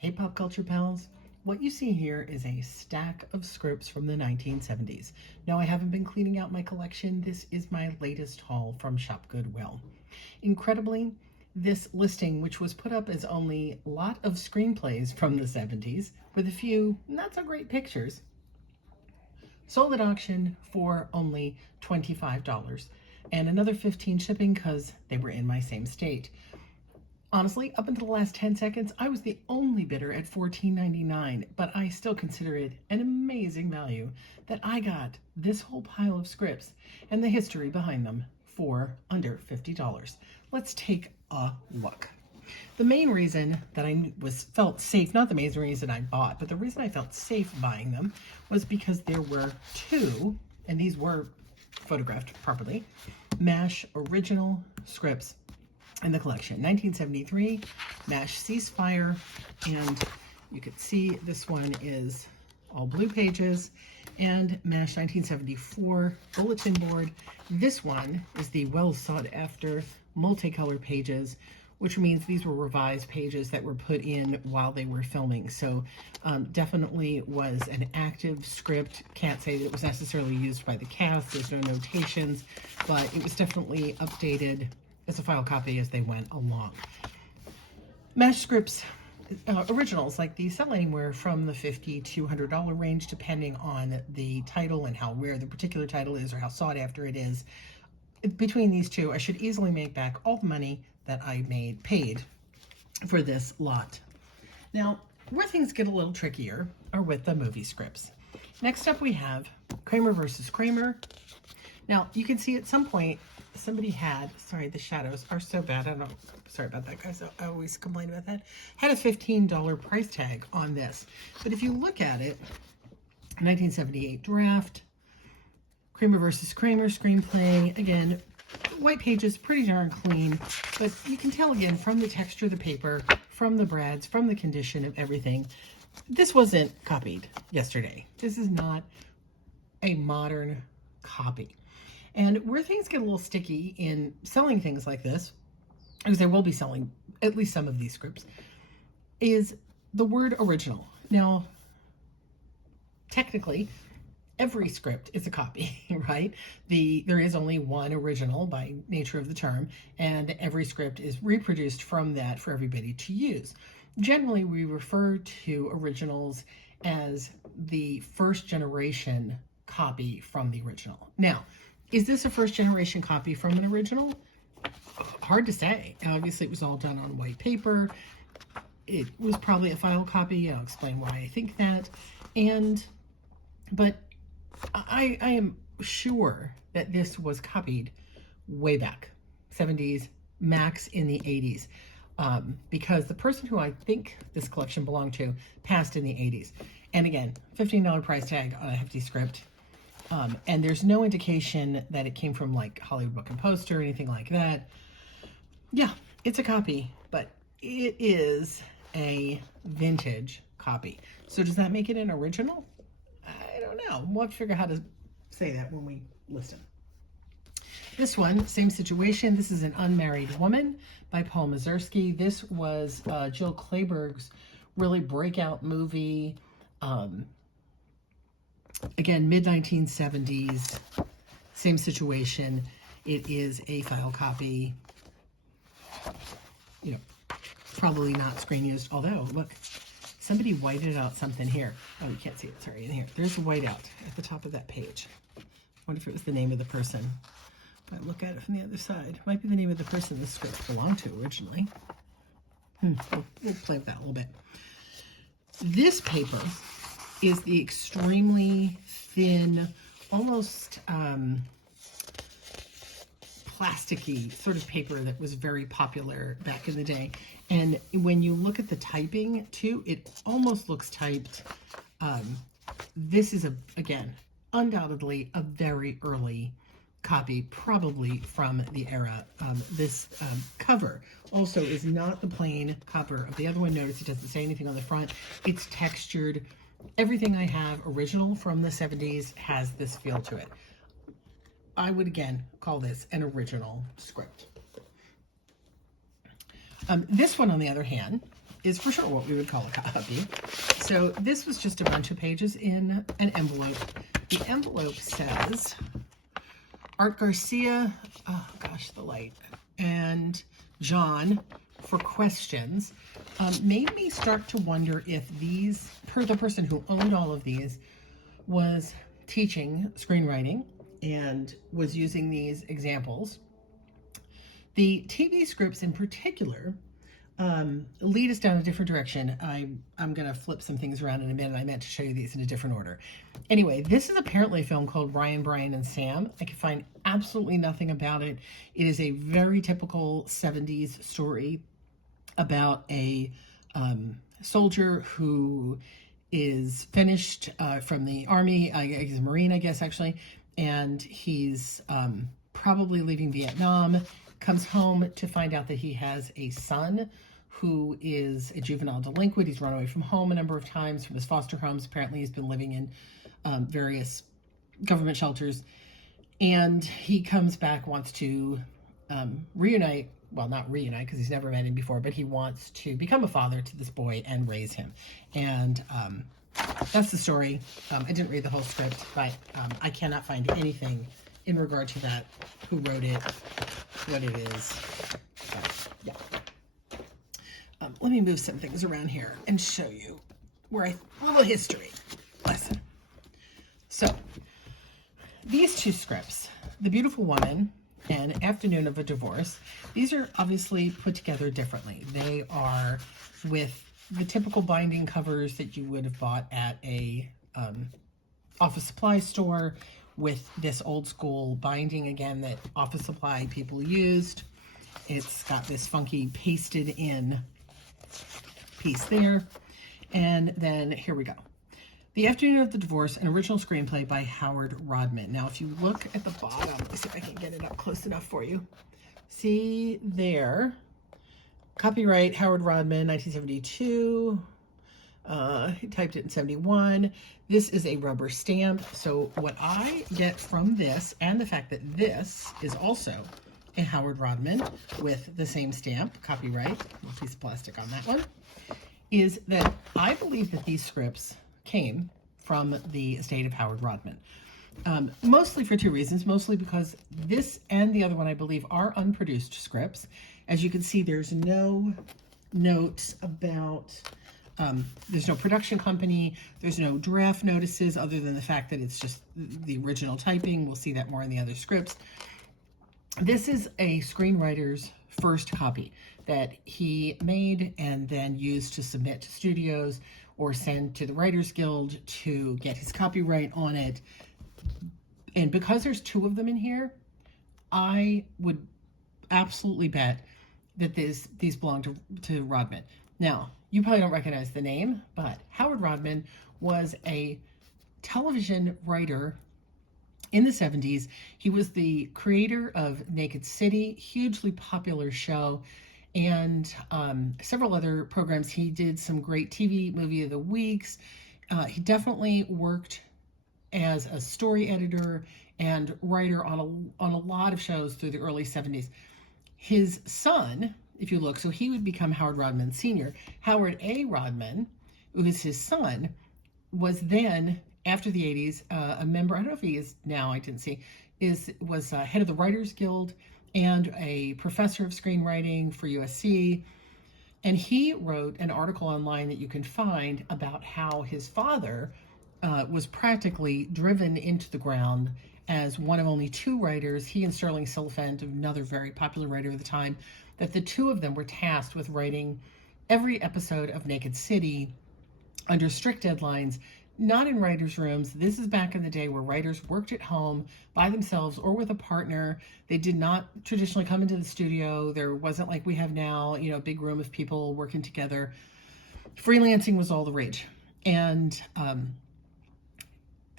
Hey Pop Culture Pals, what you see here is a stack of scripts from the 1970s. No, I haven't been cleaning out my collection. This is my latest haul from Shop Goodwill. Incredibly, this listing, which was put up as only a lot of screenplays from the 70s with a few not so great pictures, sold at auction for only $25 and another $15 shipping because they were in my same state. Honestly, up until the last 10 seconds, I was the only bidder at $14.99, but I still consider it an amazing value that I got this whole pile of scripts and the history behind them for under $50. Let's take a look. The main reason that I felt safe, not the main reason I bought, but the reason I felt safe buying them was because there were two, and these were photographed properly, MASH original scripts in the collection. 1973, MASH Ceasefire, and you can see this one is all blue pages, and MASH 1974 bulletin board. This one is the well sought after multicolored pages, which means these were revised pages that were put in while they were filming. So definitely was an active script. Can't say that it was necessarily used by the cast. There's no notations, but it was definitely updated as a file copy as they went along. MASH scripts, originals like these, sell anywhere from the $50 to $100 range, depending on the title and how rare the particular title is or how sought after it is. Between these two, I should easily make back all the money that I paid for this lot. Now, where things get a little trickier are with the movie scripts. Next up, we have Kramer versus Kramer. Now, you can see at some point, somebody had, sorry, the shadows are so bad. I don't know. Sorry about that, guys. I always complain about that. Had a $15 price tag on this. But if you look at it, 1978 draft, Kramer versus Kramer screenplay. Again, white pages, pretty darn clean. But you can tell again from the texture of the paper, from the brads, from the condition of everything, this wasn't copied yesterday. This is not a modern copy. And where things get a little sticky in selling things like this, because they will be selling at least some of these scripts, is the word original. Now, technically, every script is a copy, right? There is only one original by nature of the term, and every script is reproduced from that for everybody to use. Generally, we refer to originals as the first generation copy from the original. Now, is this a first generation copy from an original? Hard to say. Obviously, it was all done on white paper. It was probably a file copy. I'll explain why I think that. But I am sure that this was copied way back, 70s, max in the 80s, because the person who I think this collection belonged to passed in the 80s. And again, $15 price tag on a hefty script. And there's no indication that it came from like Hollywood Book and Poster or anything like that. Yeah, it's a copy, but it is a vintage copy. So does that make it an original? I don't know. We'll have to figure out how to say that when we list them. This one, same situation. This is An Unmarried Woman by Paul Mazursky. This was Jill Clayburgh's really breakout movie. Again, mid-1970s, same situation. It is a file copy, you know, probably not screen used, although, look, somebody whited out something here. Oh, you can't see it, sorry, in here. There's a whiteout at the top of that page. I wonder if it was the name of the person. If I look at it from the other side, it might be the name of the person the script belonged to originally. We'll play with that a little bit. This paper is the extremely thin, almost plasticky sort of paper that was very popular back in the day. And when you look at the typing too, it almost looks typed. This is, again, undoubtedly a very early copy, probably from the era. This cover also is not the plain cover of the other one. Notice it doesn't say anything on the front. It's textured. Everything I have original from the 70s has this feel to it. I would, again, call this an original script. This one, on the other hand, is for sure what we would call a copy. So this was just a bunch of pages in an envelope. The envelope says, Art Garcia, oh gosh, the light, and John for questions, made me start to wonder if the person who owned all of these was teaching screenwriting and was using these examples. The TV scripts in particular lead us down a different direction. I'm going to flip some things around in a minute. I meant to show you these in a different order. Anyway, this is apparently a film called Ryan, Brian, and Sam. I can find absolutely nothing about it. It is a very typical 70s story about a soldier who is finished from the army. He's a Marine, I guess, actually. And he's probably leaving Vietnam, comes home to find out that he has a son who is a juvenile delinquent. He's run away from home a number of times from his foster homes. Apparently he's been living in various government shelters. And he comes back, wants to reunite, well, not reunite because he's never met him before, but he wants to become a father to this boy and raise him. And that's the story. I didn't read the whole script, but I cannot find anything in regard to that, who wrote it, what it is. Yeah. Let me move some things around here and show you where a little history lesson. So these two scripts, The Beautiful Woman and Afternoon of a Divorce, these are obviously put together differently. They are with the typical binding covers that you would have bought at a office supply store, with this old school binding again that office supply people used. It's got this funky pasted in piece there. And then here we go. The Afternoon of the Divorce, an original screenplay by Howard Rodman. Now, if you look at the bottom, let me see if I can get it up close enough for you. See there, copyright Howard Rodman, 1972. He typed it in 71. This is a rubber stamp. So what I get from this, and the fact that this is also a Howard Rodman with the same stamp, copyright, a piece of plastic on that one, is that I believe that these scripts came from the estate of Howard Rodman. Mostly for two reasons. Mostly because this and the other one, I believe, are unproduced scripts. As you can see, there's no notes about... there's no production company, there's no draft notices other than the fact that it's just the original typing. We'll see that more in the other scripts. This is a screenwriter's first copy that he made and then used to submit to studios or send to the Writers Guild to get his copyright on it. And because there's two of them in here, I would absolutely bet that these belong to Rodman. Now, you probably don't recognize the name, but Howard Rodman was a television writer in the 70s. He was the creator of Naked City, hugely popular show, and several other programs. He did some great TV movie of the weeks. He definitely worked as a story editor and writer on a lot of shows through the early 70s. His son, if you look, so he would become Howard Rodman Sr. Howard A. Rodman, who is his son, was then, after the 80s, a member, I don't know if he is now, I didn't see, was head of the Writers Guild and a professor of screenwriting for USC. And he wrote an article online that you can find about how his father was practically driven into the ground as one of only two writers, he and Sterling Silliphant, another very popular writer at the time, that the two of them were tasked with writing every episode of Naked City under strict deadlines, not in writers' rooms. This is back in the day where writers worked at home by themselves or with a partner. They did not traditionally come into the studio. There wasn't, like we have now, a big room of people working together. Freelancing was all the rage. And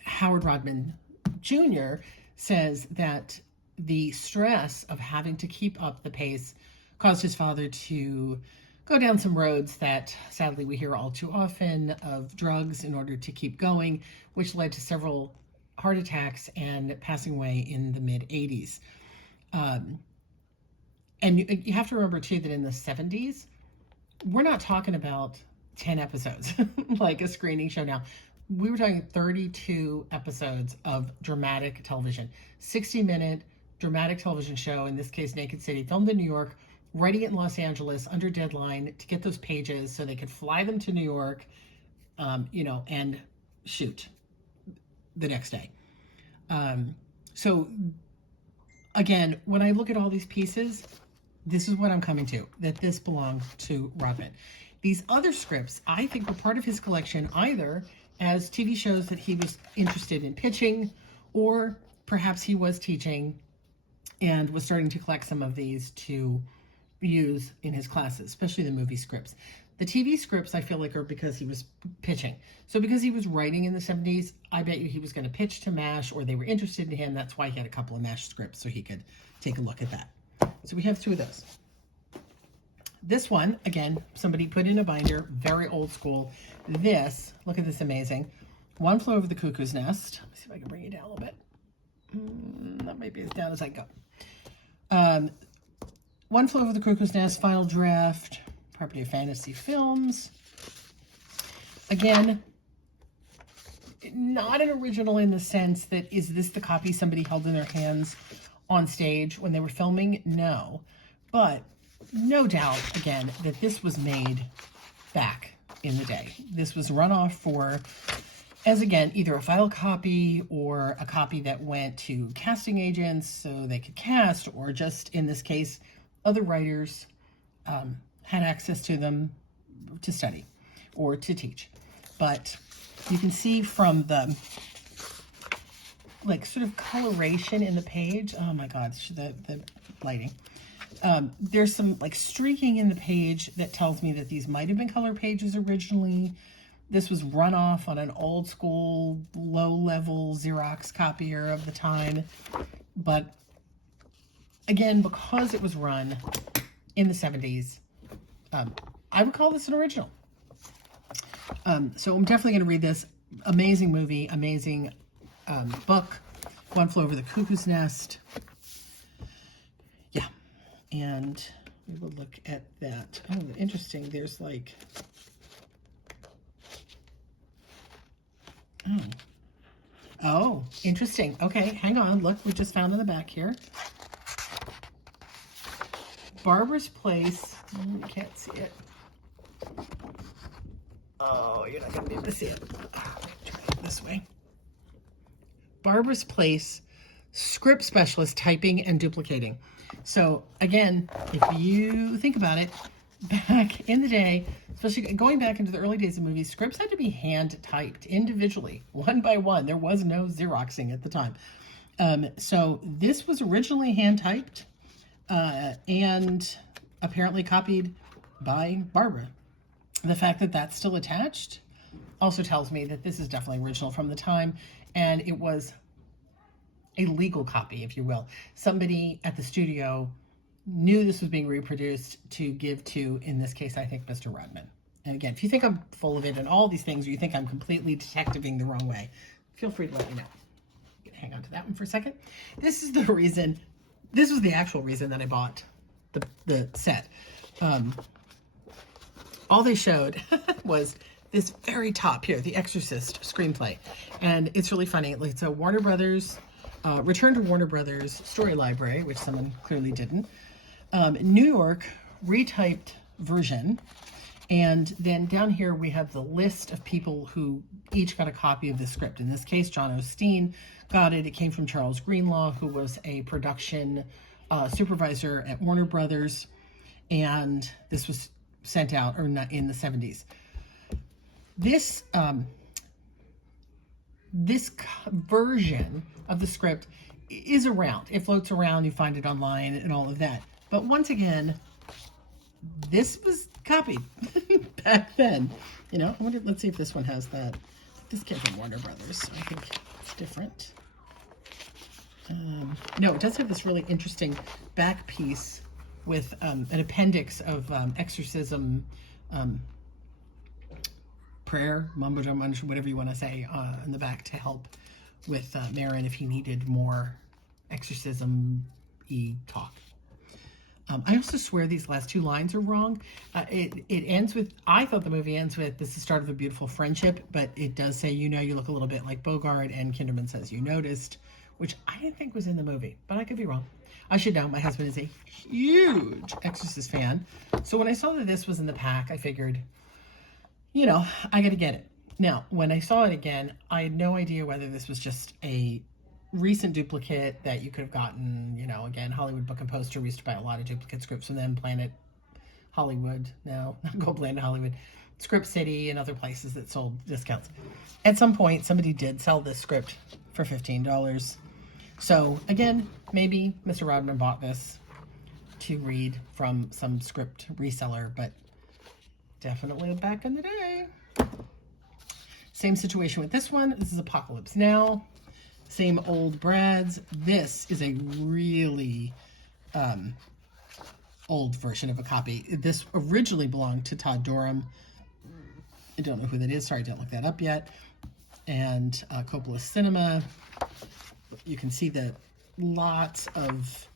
Howard Rodman Jr. says that the stress of having to keep up the pace caused his father to go down some roads that sadly we hear all too often, of drugs in order to keep going, which led to several heart attacks and passing away in the mid-80s. And you have to remember too that in the 70s, we're not talking about 10 episodes like a screening show now. We were talking 32 episodes of dramatic television, 60-minute dramatic television show, in this case Naked City, filmed in New York, writing it in Los Angeles under deadline to get those pages so they could fly them to New York, and shoot the next day. So again, when I look at all these pieces, this is what I'm coming to, that this belonged to Rodman. These other scripts, I think, were part of his collection either as TV shows that he was interested in pitching, or perhaps he was teaching and was starting to collect some of these to use in his classes, especially the movie scripts. The TV scripts, I feel like, are because he was pitching. So because he was writing in the 70s, I bet you he was going to pitch to MASH, or they were interested in him. That's why he had a couple of MASH scripts, so he could take a look at that. So we have two of those. This one, again, somebody put in a binder, very old school. This, look at this amazing. One Flew Over the Cuckoo's Nest. Let me see if I can bring it down a little bit. That might be as down as I go. One Flew Over the Cuckoo's Nest, final draft, property of Fantasy Films. Again, not an original in the sense that, is this the copy somebody held in their hands on stage when they were filming? No. But no doubt, again, that this was made back in the day. This was run off for, as again, either a file copy or a copy that went to casting agents so they could cast, or just, in this case, other writers had access to them to study or to teach. But you can see from the sort of coloration in the page, oh my god, the lighting. There's some streaking in the page that tells me that these might have been color pages originally. This was run off on an old school, low level Xerox copier of the time. But again, because it was run in the 70s, I would call this an original. So I'm definitely going to read this. Amazing movie, amazing book. One Flew Over the Cuckoo's Nest. Yeah, and we will look at that. Oh, interesting. There's oh, interesting. Okay, hang on. Look, we just found in the back here. Barbara's Place. You can't see it. Oh, you're not going to be able to see it. Try it this way. Barbara's Place, script specialist, typing and duplicating. So again, if you think about it, back in the day, especially going back into the early days of movies, scripts had to be hand typed individually, one by one. There was no Xeroxing at the time. So this was originally hand typed and apparently copied by Barbara. The fact that that's still attached also tells me that this is definitely original from the time, and it was a legal copy, if you will. Somebody at the studio knew this was being reproduced to give to, in this case, I think, Mr. Rodman. And again, if you think I'm full of it and all these things, or you think I'm completely detectiving the wrong way, feel free to let me know. Hang on to that one for a second. This is the reason, this was the actual reason that I bought the set. All they showed was this very top here, the Exorcist screenplay. And it's really funny. It's a Warner Brothers, return to Warner Brothers story library, which someone clearly didn't. New York retyped version. And then down here we have the list of people who each got a copy of the script. In this case, John Osteen got it. It came from Charles Greenlaw, who was a production supervisor at Warner Brothers. And this was sent out, or not, in the 70s. This version of the script is around. It floats around. You find it online and all of that. But once again, this was copied back then. You know, I wonder, let's see if this one has that. This came from Warner Brothers, so I think it's different. No, it does have this really interesting back piece with an appendix of exorcism, prayer, mumbo jumbo, whatever you want to say, in the back to help with Marin if he needed more exorcism-y talk. I also swear these last two lines are wrong. It ends with, I thought the movie ends with, this is the start of a beautiful friendship, but it does say, you look a little bit like Bogart, and Kinderman says, you noticed, which I didn't think was in the movie, but I could be wrong. I should know. My husband is a huge Exorcist fan. So when I saw that this was in the pack, I figured, I got to get it. Now, when I saw it again, I had no idea whether this was just a recent duplicate that you could have gotten, again, Hollywood Book and Poster. We used to buy a lot of duplicate scripts from them. Planet Hollywood, no, not Go Planet Hollywood, Script City and other places that sold discounts. At some point, somebody did sell this script for $15. So again, maybe Mr. Rodman bought this to read from some script reseller, but definitely back in the day. Same situation with this one. This is Apocalypse Now. Same old Brads. This is a really old version of a copy. This originally belonged to Todd Dorham. I don't know who that is. Sorry, I didn't look that up yet. And Coppola Cinema. You can see the lots of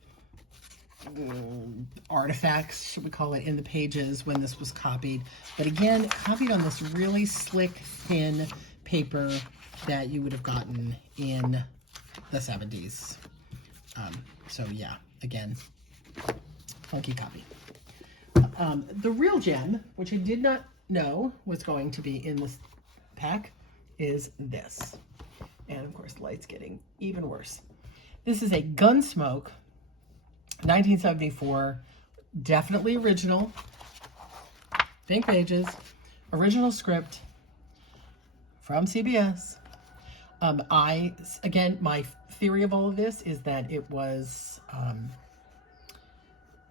artifacts, should we call it, in the pages when this was copied. But again, copied on this really slick, thin paper that you would have gotten in the 70s. So yeah, again, funky copy. The real gem, which I did not know was going to be in this pack, is this. And of course, the light's getting even worse. This is a Gunsmoke, 1974, definitely original, pink pages, original script from CBS. Again, my theory of all of this is that it was,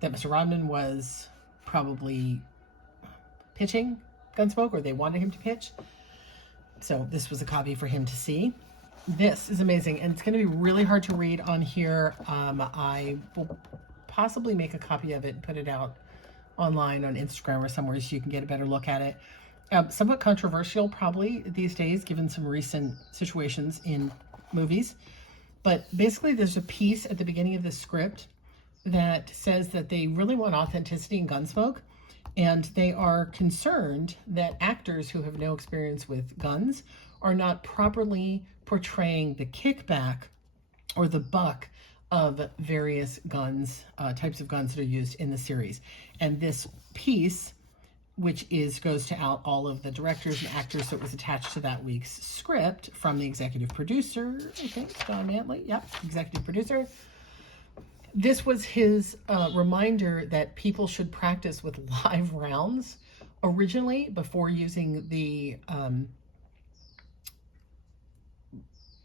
that Mr. Rodman was probably pitching Gunsmoke, or they wanted him to pitch. So this was a copy for him to see. This is amazing, and it's going to be really hard to read on here. I will possibly make a copy of it and put it out online on Instagram or somewhere so you can get a better look at it. Somewhat controversial probably these days, given some recent situations in movies. But basically there's a piece at the beginning of the script that says that they really want authenticity in Gunsmoke, and they are concerned that actors who have no experience with guns are not properly portraying the kickback or the buck of various guns, types of guns that are used in the series. And this piece, which goes to out all of the directors and actors that was attached to that week's script from the executive producer, I think, Don Mantley, yep, executive producer. This was his reminder that people should practice with live rounds originally before using the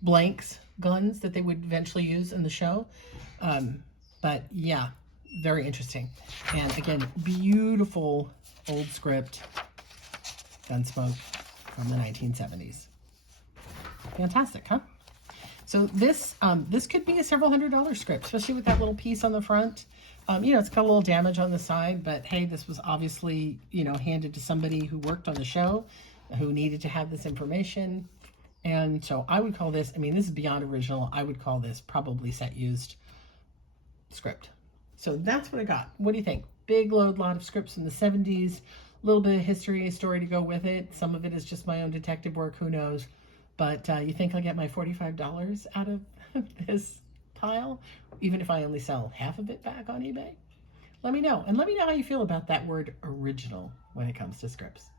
blanks guns that they would eventually use in the show. But yeah, very interesting. And again, beautiful old script, Gunsmoke from the 1970s. Fantastic, huh? So this could be a several $100 script, especially with that little piece on the front. It's got a little damage on the side, but hey, this was obviously, handed to somebody who worked on the show, who needed to have this information. And so I would call this, this is beyond original. I would call this probably set used script. So that's what I got. What do you think? Big lot of scripts in the 70s, a little bit of history, a story to go with it. Some of it is just my own detective work, who knows? But you think I'll get my $45 out of this pile, even if I only sell half of it back on eBay? Let me know. And let me know how you feel about that word original when it comes to scripts.